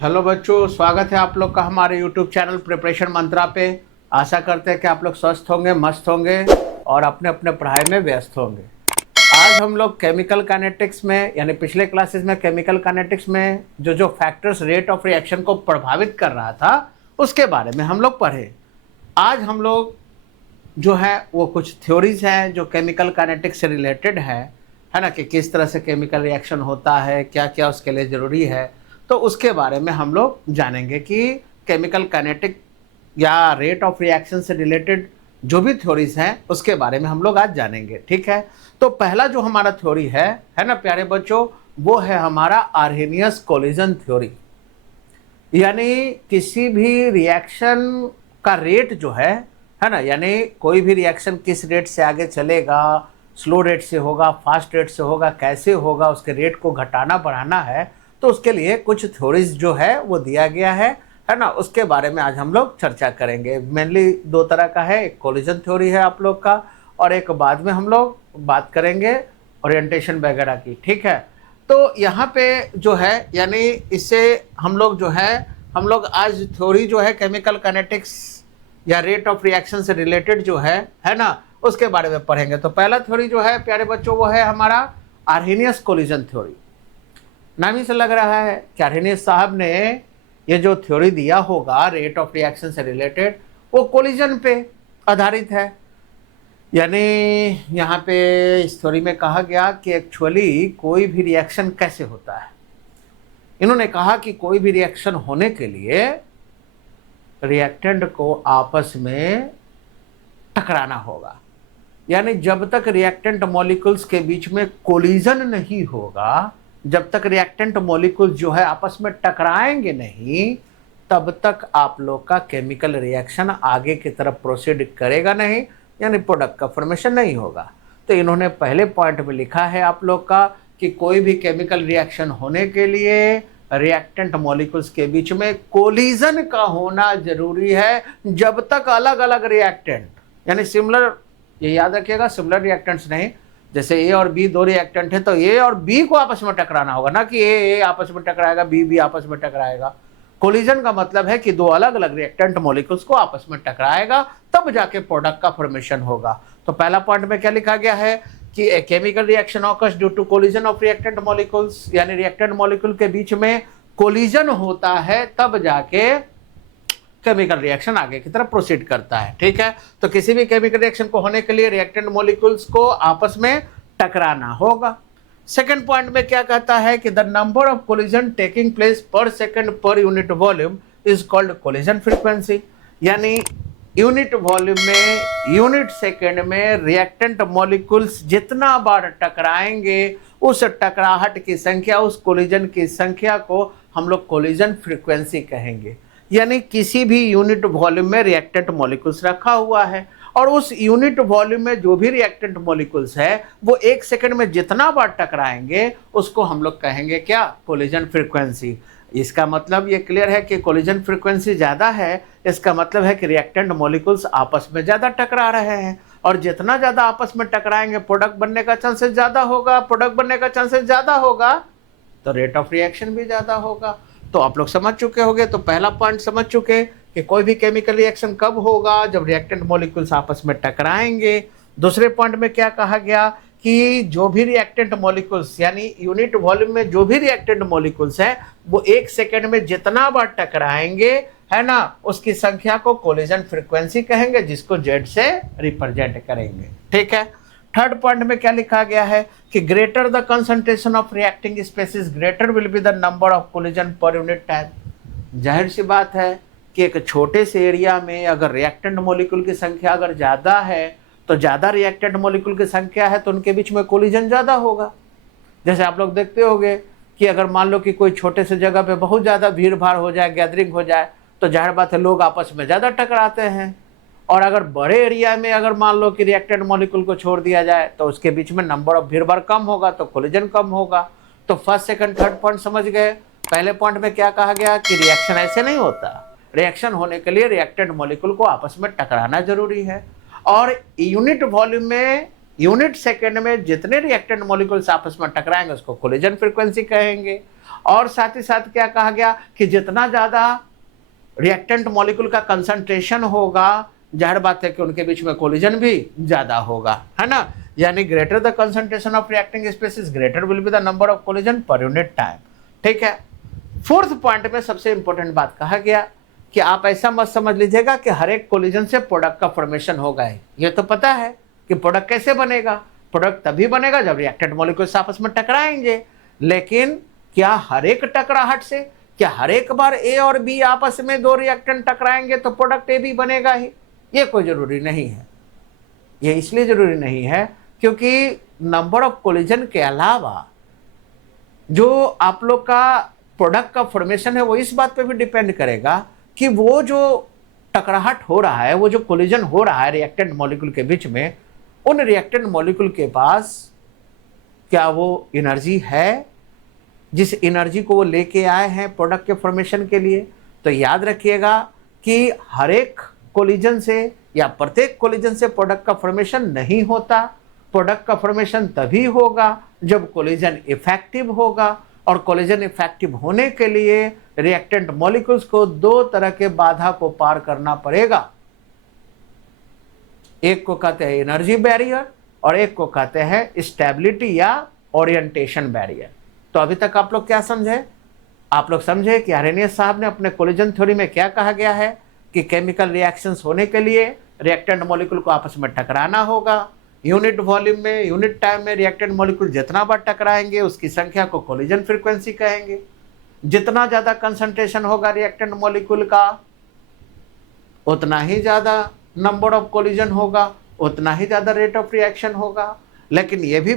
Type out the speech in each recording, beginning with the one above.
Hello बच्चों, स्वागत है आप लोग का हमारे यूट्यूब चैनल प्रिपरेशन मंत्रा पे। आशा करते हैं कि आप लोग स्वस्थ होंगे, मस्त होंगे और अपने अपने पढ़ाई में व्यस्त होंगे। आज हम लोग केमिकल काइनेटिक्स में यानी पिछले क्लासेस में केमिकल काइनेटिक्स में जो जो फैक्टर्स रेट ऑफ रिएक्शन को प्रभावित कर रहा था उसके बारे में हम लोग पढ़े। आज हम लोग जो है वो कुछ थ्योरीज हैं जो केमिकल काइनेटिक्स से रिलेटेड है ना, कि किस तरह से केमिकल रिएक्शन होता है, क्या क्या उसके लिए ज़रूरी है। तो उसके बारे में हम लोग जानेंगे कि केमिकल काइनेटिक या रेट ऑफ रिएक्शन से रिलेटेड जो भी थ्योरीज हैं उसके बारे में हम लोग आज जानेंगे। ठीक है, तो पहला जो हमारा थ्योरी है ना प्यारे बच्चों, वो है हमारा आर्हेनियस कोलिजन थ्योरी। यानी किसी भी रिएक्शन का रेट जो है ना, यानी कोई भी रिएक्शन किस रेट से आगे चलेगा, स्लो रेट से होगा, फास्ट रेट से होगा, कैसे होगा, उसके रेट को घटाना बढ़ाना है, तो उसके लिए कुछ थ्योरीज जो है वो दिया गया है ना। उसके बारे में आज हम लोग चर्चा करेंगे। मेनली दो तरह का है, एक कोलिजन थ्योरी है आप लोग का, और एक बाद में हम लोग बात करेंगे ओरिएंटेशन वगैरह की। ठीक है, तो यहाँ पे जो है यानी इससे हम लोग आज थ्योरी जो है केमिकल काइनेटिक्स या रेट ऑफ रिएक्शन से रिलेटेड जो है ना, उसके बारे में पढ़ेंगे। तो पहला थ्योरी जो है प्यारे बच्चों वो है हमारा आर्हेनियस कोलिजन थ्योरी। नाम ही से लग रहा है कि आर्हेनियस साहब ने ये जो थ्योरी दिया होगा रेट ऑफ रिएक्शन से रिलेटेड, वो कोलिजन पे आधारित है। यानी यहाँ पे इस थ्योरी में कहा गया कि एक्चुअली कोई भी रिएक्शन कैसे होता है। इन्होंने कहा कि कोई भी रिएक्शन होने के लिए रिएक्टेंट को आपस में टकराना होगा। यानी जब तक रिएक्टेंट मॉलिक्यूल्स के बीच में कोलिजन नहीं होगा, जब तक रिएक्टेंट मॉलिक्यूल्स जो है आपस में टकराएंगे नहीं, तब तक आप लोग का केमिकल रिएक्शन आगे की तरफ प्रोसीड करेगा नहीं, यानी प्रोडक्ट का फॉर्मेशन नहीं होगा। तो इन्होंने पहले पॉइंट में लिखा है आप लोग का कि कोई भी केमिकल रिएक्शन होने के लिए रिएक्टेंट मॉलिक्यूल्स के बीच में कोलिजन का होना जरूरी है। जब तक अलग अलग रिएक्टेंट यानी सिमिलर, ये याद रखिएगा, सिमिलर रिएक्टेंट्स नहीं, जैसे ए और बी दो रिएक्टेंट है तो ए और बी को आपस में टकराना होगा, ना कि ए आपस में टकराएगा, बी आपस में टकराएगा। कोलिजन का मतलब है कि दो अलग अलग रिएक्टेंट मॉलिक्यूल्स को आपस में टकराएगा, तब जाके प्रोडक्ट का फॉर्मेशन होगा। तो पहला पॉइंट में क्या लिखा गया है कि a chemical reaction occurs due to collision of reactant molecules, यानी रिएक्टेंट मॉलिक्यूल के बीच में कोलिजन होता है तब जाके केमिकल रिएक्शन आगे की तरफ प्रोसीड करता है। ठीक है, तो किसी भी केमिकल रिएक्शन को होने के लिए रिएक्टेंट मॉलिक्यूल्स को आपस में टकराना होगा। सेकंड पॉइंट में क्या कहता है कि the number of collision taking place per second per unit volume is called collision frequency. यानी यूनिट वॉल्यूम में, यूनिट सेकंड में रिएक्टेंट मॉलिक्यूल्स जितना बार टकराएंगे, उस टकराहट की संख्या, उस कोलिजन की संख्या को हम लोग कोलिजन फ्रीक्वेंसी कहेंगे। यानी किसी भी यूनिट वॉल्यूम में रिएक्टेंट मॉलिक्यूल्स रखा हुआ है और उस यूनिट वॉल्यूम में जो भी रिएक्टेंट मॉलिक्यूल्स है वो एक सेकंड में जितना बार टकराएंगे उसको हम लोग कहेंगे क्या, कोलिजन फ्रीक्वेंसी। इसका मतलब ये क्लियर है कि कोलिजन फ्रीक्वेंसी ज़्यादा है, इसका मतलब है कि रिएक्टेंट मॉलिक्यूल्स आपस में ज़्यादा टकरा रहे हैं, और जितना ज़्यादा आपस में टकराएंगे प्रोडक्ट बनने का चांसेस ज़्यादा होगा, प्रोडक्ट बनने का चांसेस ज़्यादा होगा तो रेट ऑफ रिएक्शन भी ज़्यादा होगा। तो आप लोग समझ चुके होंगे। तो पहला पॉइंट समझ चुके कि कोई भी केमिकल रिएक्शन कब होगा, जब रिएक्टेंट मॉलिक्यूल्स आपस में टकराएंगे। दूसरे पॉइंट में क्या कहा गया कि जो भी रिएक्टेंट मॉलिक्यूल्स यानी यूनिट वॉल्यूम में जो भी रिएक्टेंट मॉलिक्यूल्स है वो एक सेकंड में जितना बार टकराएंगे, है ना, उसकी संख्या को कोलिजन फ्रीक्वेंसी कहेंगे, जिसको जेड से रिप्रेजेंट करेंगे। ठीक है, थर्ड पॉइंट में क्या लिखा गया है कि greater the concentration of reacting species greater will be the number of collision per unit time. जाहिर सी बात है कि एक छोटे से एरिया में अगर रिएक्टेंट मॉलिक्यूल की संख्या अगर ज़्यादा है तो ज़्यादा रिएक्टेंट मॉलिक्यूल की संख्या है तो उनके बीच में कोलिजन ज़्यादा होगा। जैसे आप लोग देखते होंगे कि अगर मान लो कि कोई छोटे से जगह पे बहुत ज़्यादा भीड़ भाड़ हो जाए, गैदरिंग हो जाए, तो जाहिर बात है लोग आपस में ज़्यादा टकराते हैं। और अगर बड़े एरिया में अगर मान लो कि रिएक्टेंट मॉलिक्यूल को छोड़ दिया जाए तो उसके बीच में नंबर ऑफ भीड़ भाड़ कम होगा तो कोलिजन कम होगा। तो फर्स्ट सेकंड थर्ड पॉइंट समझ गए। पहले पॉइंट में क्या कहा गया कि रिएक्शन ऐसे नहीं होता, रिएक्शन होने के लिए रिएक्टेंट मॉलिक्यूल को आपस में टकराना जरूरी है, और यूनिट वॉल्यूम में यूनिट सेकेंड में जितने रिएक्टेंट मॉलिक्यूल्स आपस में टकराएंगे उसको कोलिजन फ्रीक्वेंसी कहेंगे। और साथ ही साथ क्या कहा गया कि जितना ज्यादा रिएक्टेंट मॉलिक्यूल का कंसंट्रेशन होगा, जाहिर बात है कि उनके बीच में कोलिजन भी ज्यादा होगा, है ना। यानी greater the concentration of reacting species greater will be the number of collision per unit time. ठीक है। फोर्थ पॉइंट में सबसे इंपॉर्टेंट बात कहा गया कि आप ऐसा मत समझ लीजिएगा कि हर एक कोलिजन से प्रोडक्ट का फॉर्मेशन होगा ही। ये तो पता है कि प्रोडक्ट कैसे बनेगा, प्रोडक्ट तभी बनेगा जब रिएक्टेंट मॉलिक्यूल्स आपस में टकराएंगे। लेकिन क्या हर एक टकराहट से, क्या हर एक बार ए और बी आपस में दो रिएक्टेंट टकराएंगे तो प्रोडक्ट ए बी बनेगा ही? ये कोई जरूरी नहीं है। ये इसलिए जरूरी नहीं है क्योंकि नंबर ऑफ कोलिजन के अलावा जो आप लोग का प्रोडक्ट का फॉर्मेशन है वो इस बात पे भी डिपेंड करेगा कि वो जो टकराहट हो रहा है, वो जो कोलिजन हो रहा है रिएक्टेंट मॉलिक्यूल के बीच में, उन रिएक्टेंट मॉलिक्यूल के पास क्या वो एनर्जी है जिस एनर्जी को वो लेके आए हैं प्रोडक्ट के फॉर्मेशन के लिए। तो याद रखिएगा कि हर एक कोलिजन से या प्रत्येक कोलिजन से प्रोडक्ट का फॉर्मेशन नहीं होता। प्रोडक्ट का फॉर्मेशन तभी होगा जब कोलिजन इफेक्टिव होगा, और कोलिजन इफेक्टिव होने के लिए रिएक्टेंट मॉलिक्यूल्स को दो तरह के बाधा को पार करना पड़ेगा। एक को कहते हैं एनर्जी बैरियर और एक को कहते हैं स्टेबिलिटी या ओरिएंटेशन बैरियर। तो अभी तक आप लोग क्या समझे? आप लोग समझे कि आर्हेनियस साहब ने अपने कोलिजन थ्योरी में क्या कहा गया है कि केमिकल रिएक्शंस होने के लिए रिएक्टेंट मॉलिक्यूल को आपस में टकराना होगा। यूनिट वॉल्यूम में, यूनिट टाइम में रिएक्टेंट मॉलिक्यूल जितना बार टकराएंगे उसकी संख्या को कोलिजन फ्रीक्वेंसी कहेंगे। जितना ज्यादा कंसंट्रेशन होगा रिएक्टेंट मॉलिक्यूल का उतना ही ज्यादा नंबर ऑफ कोलिजन होगा, उतना ही ज्यादा रेट ऑफ रिएक्शन होगा। लेकिन यह भी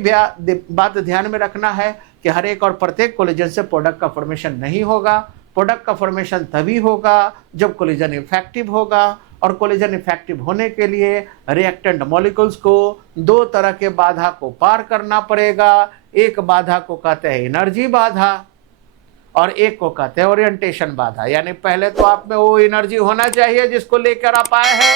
बात ध्यान में रखना है कि हर एक और प्रत्येक कोलिजन से प्रोडक्ट का फॉर्मेशन नहीं होगा। प्रोडक्ट का फॉर्मेशन तभी होगा जब कोलिजन इफेक्टिव होगा, और कोलिजन इफेक्टिव होने के लिए रिएक्टेंट मॉलिक्यूल्स को दो तरह के बाधा को पार करना पड़ेगा। एक बाधा को कहते हैं एनर्जी बाधा और एक को कहते हैं ओरिएंटेशन बाधा। यानी पहले तो आप में वो एनर्जी होना चाहिए जिसको लेकर आप आए हैं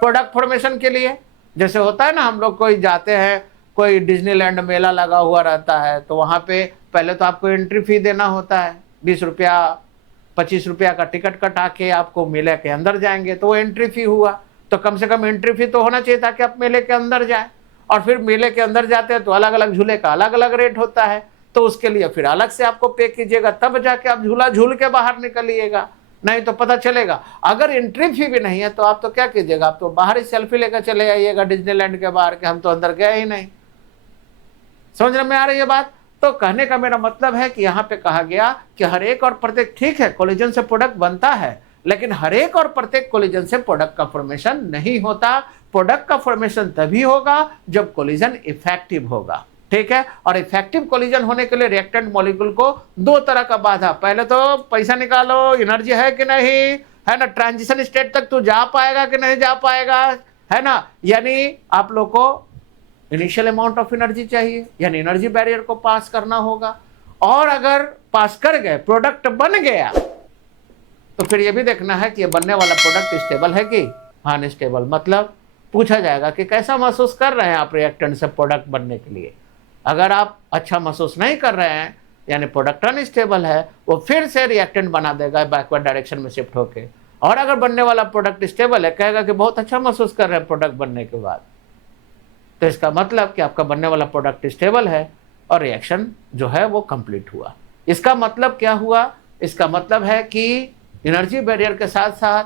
प्रोडक्ट फॉर्मेशन के लिए। जैसे होता है ना, हम लोग कोई जाते हैं, कोई डिज्नीलैंड मेला लगा हुआ रहता है तो वहाँ पे पहले तो आपको एंट्री फी देना होता है। 20 रुपया 25 रुपया का टिकट कटा के आपको मेले के अंदर जाएंगे तो वो एंट्री फी हुआ। तो कम से कम एंट्री फी तो होना चाहिए ताकि आप मेले के अंदर जाएं। और फिर मेले के अंदर जाते हैं तो अलग अलग झूले का अलग अलग रेट होता है, तो उसके लिए फिर अलग से आपको पे कीजिएगा, तब जाके आप झूला झूल के बाहर निकलिएगा। नहीं तो पता चलेगा अगर एंट्री फी भी नहीं है तो आप तो क्या कीजिएगा, आप तो बाहर ही सेल्फी लेकर चले आइएगा डिज्नीलैंड के बाहर के हम तो अंदर गए ही नहीं। समझ में आ रही है बात? तो कहने का मेरा मतलब है कि यहाँ पे कहा गया कि हर एक और प्रत्येक, ठीक है कोलिजन से प्रोडक्ट बनता है, लेकिन हर एक और प्रत्येक कोलिजन से प्रोडक्ट का फॉर्मेशन नहीं होता। प्रोडक्ट का फॉर्मेशन तभी होगा जब कोलिजन इफेक्टिव होगा। ठीक है। और इफेक्टिव कोलिजन होने के लिए रिएक्टेंट मॉलिक्यूल को दो तरह का बाधा, पहले तो पैसा निकालो, एनर्जी है कि नहीं, है ना, ट्रांजिशन स्टेट तक तू जा पाएगा कि नहीं जा पाएगा, है ना। यानी आप लोग को इनिशियल अमाउंट ऑफ एनर्जी चाहिए, यानी एनर्जी बैरियर को पास करना होगा। और अगर पास कर गए, प्रोडक्ट बन गया, तो फिर ये भी देखना है कि ये बनने वाला प्रोडक्ट स्टेबल है कि अनस्टेबल। मतलब पूछा जाएगा कि कैसा महसूस कर रहे हैं आप रिएक्टेंट से प्रोडक्ट बनने के लिए। अगर आप अच्छा महसूस नहीं कर रहे हैं यानी प्रोडक्ट अनस्टेबल है, वो फिर से रिएक्टेंट बना देगा बैकवर्ड डायरेक्शन में शिफ्ट होके। और अगर बनने वाला प्रोडक्ट स्टेबल है, कहेगा कि बहुत अच्छा महसूस कर रहे हैं प्रोडक्ट बनने के बाद। तो इसका मतलब कि आपका बनने वाला प्रोडक्ट स्टेबल है और रिएक्शन जो है वो कंप्लीट हुआ। इसका मतलब क्या हुआ? इसका मतलब है कि एनर्जी बैरियर के साथ साथ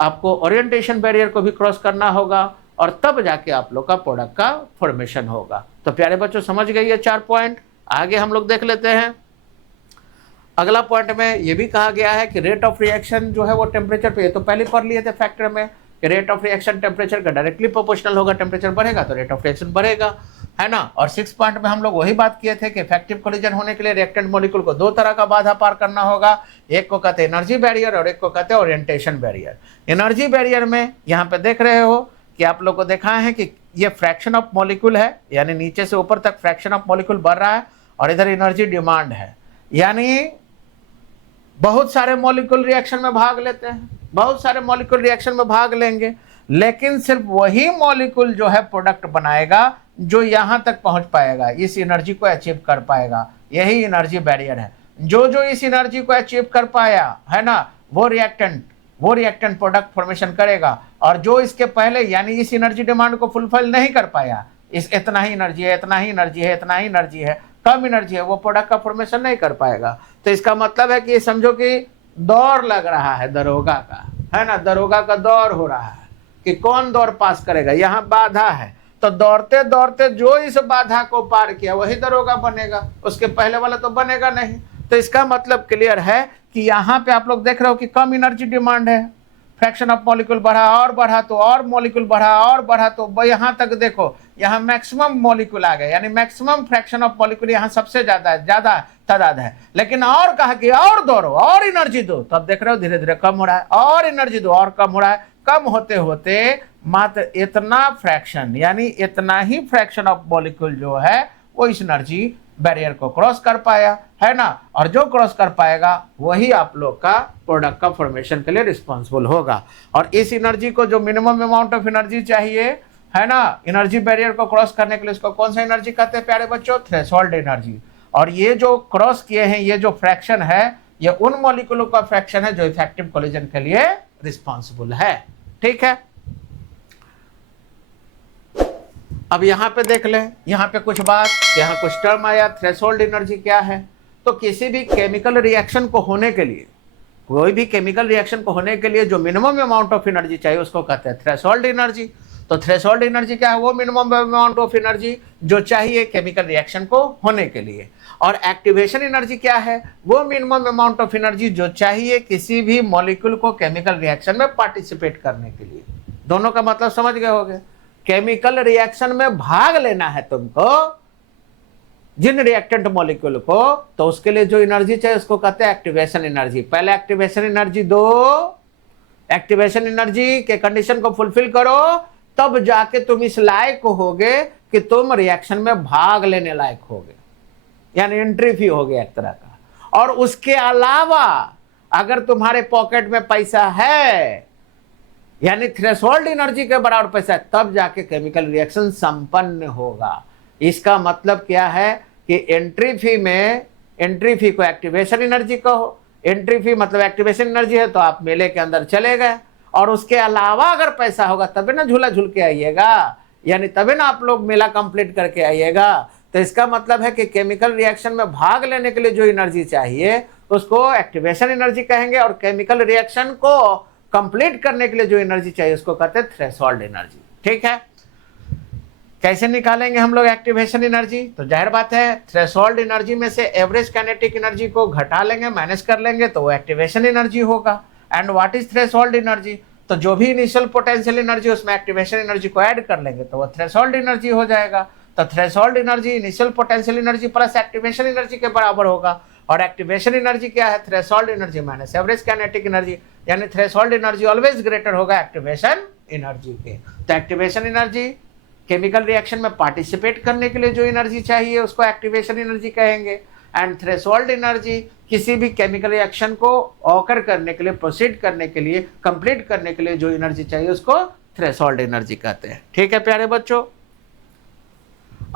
आपको ओरिएंटेशन बैरियर को भी क्रॉस करना होगा और तब जाके आप लोग का प्रोडक्ट का फॉर्मेशन होगा। तो प्यारे बच्चों समझ गए ये 4 पॉइंट। आगे हम लोग देख लेते हैं। अगला पॉइंट में ये भी कहा गया है कि रेट ऑफ रिएक्शन जो है वो टेम्परेचर पे, ये तो पहले पढ़ लिए थे फैक्टर में कि रेट ऑफ रिएक्शन टेम्परेचर का डायरेक्टली प्रोपोर्शनल होगा। टेम्परेचर बढ़ेगा तो रेट ऑफ रिएक्शन बढ़ेगा, है ना। और 6 पॉइंट में हम लोग वही बात किए थे कि इफेक्टिव कोलिजन होने के लिए रिएक्टेंट मॉलिक्यूल को दो तरह का बाधा पार करना होगा। एक को कहते हैं एनर्जी बैरियर और एक को कहते हैं ओरिएंटेशन बैरियर। एनर्जी बैरियर में यहाँ पे देख रहे हो कि आप लोग को दिखाए हैं कि ये फ्रैक्शन ऑफ मॉलिक्यूल है, यानी नीचे से ऊपर तक फ्रैक्शन ऑफ मॉलिक्यूल बढ़ रहा है, और इधर एनर्जी डिमांड है, यानी बहुत सारे मॉलिक्यूल रिएक्शन में भाग लेते हैं, बहुत सारे मॉलिक्यूल रिएक्शन में भाग लेंगे। लेकिन सिर्फ वही मॉलिक्यूल जो है प्रोडक्ट बनाएगा जो यहां तक पहुंच पाएगा, इस एनर्जी को अचीव कर पाएगा। यही एनर्जी बैरियर है। जो जो इस एनर्जी को अचीव कर पाया है ना, वो रिएक्टेंट प्रोडक्ट फॉर्मेशन करेगा। और जो इसके पहले यानी इस एनर्जी डिमांड को फुलफिल नहीं कर पाया, इस इतना ही एनर्जी है, इतना ही एनर्जी है, इतना ही एनर्जी है, कम एनर्जी है, वो प्रोडक्ट का फॉर्मेशन नहीं कर पाएगा। तो इसका मतलब है कि समझो कि दौर लग रहा है दरोगा का, है ना, दरोगा का दौर हो रहा है कि कौन दौर पास करेगा। यहाँ बाधा है, तो दौड़ते दौड़ते जो इस बाधा को पार किया वही दरोगा बनेगा, उसके पहले वाला तो बनेगा नहीं। तो इसका मतलब क्लियर है कि यहाँ पे आप लोग देख रहे हो कि कम एनर्जी डिमांड है, फ्रैक्शन ऑफ मॉलिक्यूल बढ़ा और बढ़ा तो और मॉलिक्यूल बढ़ा और बढ़ा तो यहाँ तक देखो, यहाँ मैक्सिमम मॉलिक्यूल आ गए, यानी मैक्सिमम फ्रैक्शन ऑफ मॉलिक्यूल यहाँ सबसे ज्यादा तादाद है। लेकिन और कहा कि और दौड़ो और एनर्जी दो, तब देख रहे हो धीरे धीरे कम हो रहा है, और एनर्जी दो और कम हो रहा है। कम होते होते मात्र इतना फ्रैक्शन यानी इतना ही फ्रैक्शन ऑफ मॉलिक्यूल जो है वो इस एनर्जी बैरियर को क्रॉस कर पाया, है ना। और जो क्रॉस कर पाएगा वही आप लोग का प्रोडक्ट का फॉर्मेशन के लिए रिस्पॉन्सिबल होगा। और इस एनर्जी को जो मिनिमम अमाउंट ऑफ एनर्जी चाहिए, है ना, एनर्जी बैरियर को क्रॉस करने के लिए, इसको कौन सा एनर्जी कहते हैं प्यारे बच्चों? Threshold energy. और ये जो क्रॉस किए हैं, ये जो फ्रैक्शन है, ये उन मॉलिक्यूलों का फ्रैक्शन है जो इफेक्टिव कोलिजन के लिए रिस्पॉन्सिबल है। ठीक है, अब यहां पे देख ले, यहां पे कुछ बात, यहां कुछ टर्म आया। थ्रेशोल्ड एनर्जी क्या है? तो किसी भी केमिकल रिएक्शन को होने के लिए, कोई भी केमिकल रिएक्शन को होने के लिए जो मिनिमम अमाउंट ऑफ एनर्जी चाहिए उसको कहते हैं थ्रेशोल्ड एनर्जी। तो थ्रेशोल्ड एनर्जी क्या है? वो मिनिमम अमाउंट ऑफ एनर्जी जो चाहिए केमिकल रिएक्शन को होने के लिए। और एक्टिवेशन एनर्जी क्या है? वो मिनिमम अमाउंट ऑफ एनर्जी जो चाहिए किसी भी मॉलिक्यूल को केमिकल रिएक्शन में पार्टिसिपेट करने के लिए। दोनों का मतलब समझ गए होंगे। केमिकल रिएक्शन में भाग लेना है तुमको जिन रिएक्टेंट मॉलिक्यूल को, तो उसके लिए जो एनर्जी चाहिए उसको कहते हैं एक्टिवेशन एनर्जी। पहले एक्टिवेशन एनर्जी दो, एक्टिवेशन एनर्जी के कंडीशन को फुलफिल करो, तब जाके तुम इस लायक होगे कि तुम रिएक्शन में भाग लेने लायक होगे, यानी एंट्री फी हो गया एक तरह का। और उसके अलावा अगर तुम्हारे पॉकेट में पैसा है, यानी थ्रेशोल्ड एनर्जी के बराबर पैसा है, तब जाके केमिकल रिएक्शन संपन्न होगा। इसका मतलब क्या है कि एंट्री फी में, एंट्री फी को एक्टिवेशन एनर्जी कहो, एंट्री फी मतलब एक्टिवेशन एनर्जी है तो आप मेले के अंदर चले गए। और उसके अलावा अगर पैसा होगा तभी ना झूला झूल के आइएगा, यानी तभी ना आप लोग मेला कंप्लीट करके आइएगा। तो इसका मतलब है कि केमिकल रिएक्शन में भाग लेने के लिए जो एनर्जी चाहिए उसको एक्टिवेशन एनर्जी कहेंगे, और केमिकल रिएक्शन को कंप्लीट करने के लिए जो एनर्जी चाहिए उसको कहते हैं थ्रेशोल्ड एनर्जी। ठीक है, कैसे निकालेंगे हम लोग एक्टिवेशन एनर्जी? तो जाहिर बात है थ्रेशोल्ड एनर्जी में से एवरेज काइनेटिक एनर्जी को घटा लेंगे, माइनस कर लेंगे, तो वो एक्टिवेशन एनर्जी होगा। And what is threshold energy? तो जो भी इनिशियल पोटेंशियल एनर्जी उसमें एक्टिवेशन एनर्जी को ऐड कर लेंगे तो वो थ्रेशोल्ड एनर्जी हो जाएगा। तो threshold energy initial potential energy plus activation energy के बराबर होगा। और एक्टिवेशन एनर्जी क्या है? Threshold energy minus average kinetic energy, यानी थ्रेशोल्ड एनर्जी ऑलवेज ग्रेटर होगा एक्टिवेशन एनर्जी के। तो एक्टिवेशन एनर्जी केमिकल रिएक्शन में पार्टिसिपेट करने के लिए जो एनर्जी चाहिए उसको एक्टिवेशन एनर्जी कहेंगे। एंड थ्रेशोल्ड एनर्जी किसी भी केमिकल रिएक्शन को ऑकर करने के लिए, प्रोसीड करने के लिए, कंप्लीट करने के लिए जो एनर्जी चाहिए उसको थ्रेशोल्ड एनर्जी कहते हैं। ठीक है प्यारे बच्चों,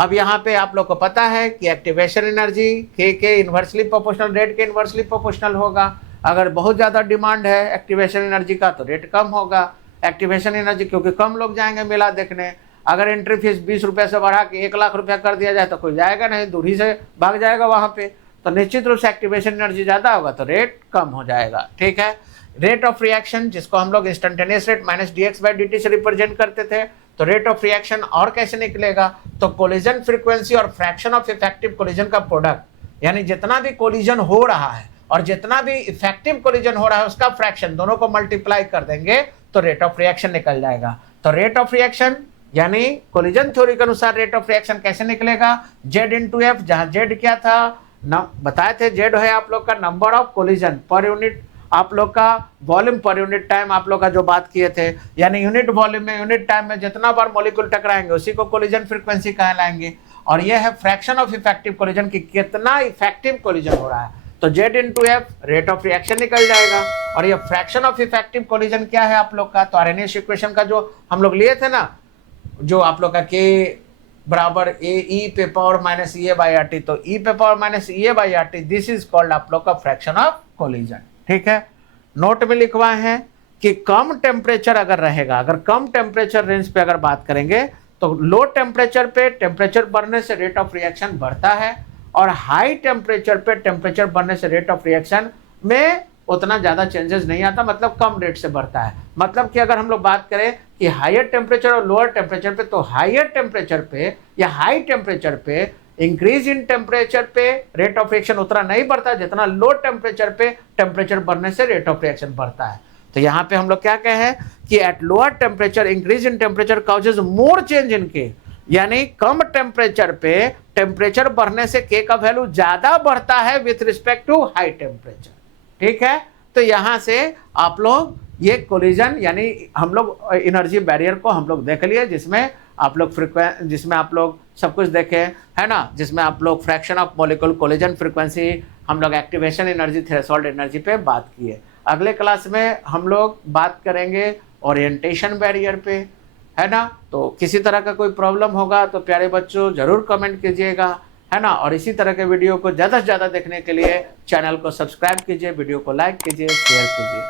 अब यहाँ पे आप लोग को पता है कि एक्टिवेशन एनर्जी के इन्वर्सली प्रोपोर्शनल रेट के इन्वर्सली प्रोपोर्शनल होगा। अगर बहुत ज़्यादा डिमांड है एक्टिवेशन एनर्जी का तो रेट कम होगा। एक्टिवेशन एनर्जी क्योंकि कम लोग जाएंगे मेला देखने, अगर एंट्री फीस 20 रुपये से बढ़ा के 1 लाख रुपया कर दिया जाए तो कोई जाएगा नहीं, दूर ही से भाग जाएगा वहाँ पे। तो निश्चित रूप से एक्टिवेशन एनर्जी ज़्यादा होगा तो रेट कम हो जाएगा। ठीक है, रेट ऑफ रिएक्शन जिसको हम लोग इंस्टेंटेनियस रेट माइनस dx/dt से रिप्रेजेंट करते थे, तो रेट ऑफ रिएक्शन और कैसे निकलेगा? तो कोलिजन फ्रीक्वेंसी और फ्रैक्शन ऑफ इफेक्टिव कोलिजन का प्रोडक्ट, यानी जितना भी कोलिजन हो रहा है और जितना भी इफेक्टिव कोलिजन हो रहा है उसका फ्रैक्शन, दोनों को मल्टीप्लाई कर देंगे तो रेट ऑफ रिएक्शन निकल जाएगा। तो रेट ऑफ रिएक्शन यानी कोलिजन थ्योरी के अनुसार रेट ऑफ रिएक्शन कैसे निकलेगा? Z/F, जहां Z क्या था बताए थे, Z है आप लोग का number of collision per unit, आप लोग का वॉल्यूम पर यूनिट टाइम, आप लोग का जो बात किए थे, यानी यूनिट वॉल्यूम में, यूनिट टाइम में जितना बार मॉलिक्यूल टकराएंगे उसी को कोलिजन फ्रीक्वेंसी कहलाएंगे। और ये है फ्रैक्शन ऑफ इफेक्टिव कोलिजन की कितना इफेक्टिव कोलिजन हो रहा है। तो Z/F रेट ऑफ रिएक्शन निकल जाएगा। और ये फ्रैक्शन ऑफ इफेक्टिव कोलिजन क्या है आप लोग का, तो आरएनएस इक्वेशन का जो हम लोग लिए थे ना, जो आप लोग का के बराबर ए ई पे power minus E A by R T, तो ई पे power minus E A by R T, this is called आप लोग का फ्रैक्शन ऑफ कोलिजन। ठीक है, नोट में लिखवा है कि कम टेम्परेचर अगर रहेगा, अगर कम टेम्परेचर रेंज पे अगर बात करेंगे तो लो टेम्परेचर पे टेम्परेचर बढ़ने से रेट ऑफ रिएक्शन बढ़ता है, और हाई टेम्परेचर पे टेम्परेचर बढ़ने से रेट ऑफ रिएक्शन में उतना ज़्यादा चेंजेस नहीं आता, मतलब कम रेट से बढ़ता है। मतलब कि अगर हम लोग बात करें कि हायर टेम्परेचर और लोअर टेम्परेचर पे, तो हायर टेम्परेचर पे या हाई टेम्परेचर पे इंक्रीज इन टेम्परेचर पे रेट ऑफ रिएक्शन उतना नहीं बढ़ता जितना लो टेम्परेचर पे टेम्परेचर बढ़ने से रेट ऑफ रिएक्शन बढ़ता है। तो यहाँ पे हम लोग क्या कहे हैं कि at lower temperature increase in temperature causes more change in के, यानी कम टेम्परेचर पे टेम्परेचर बढ़ने से के का वैल्यू ज्यादा बढ़ता है with respect to high temperature. ठीक है, तो यहां से आप लोग ये कोलिजन यानी हम लोग एनर्जी बैरियर को हम लोग देख लिए, जिसमें आप लोग जिसमें आप लोग सब कुछ देखे है ना, जिसमें आप लोग fraction of molecule collision frequency, हम लोग एक्टिवेशन एनर्जी, थ्रेशोल्ड एनर्जी पे बात किए। अगले क्लास में हम लोग बात करेंगे ओरिएंटेशन बैरियर पे, है ना। तो किसी तरह का कोई प्रॉब्लम होगा तो प्यारे बच्चों जरूर कमेंट कीजिएगा, है ना। और इसी तरह के वीडियो को ज़्यादा से ज़्यादा देखने के लिए चैनल को सब्सक्राइब कीजिए, वीडियो को लाइक कीजिए, शेयर कीजिए।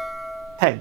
थैंक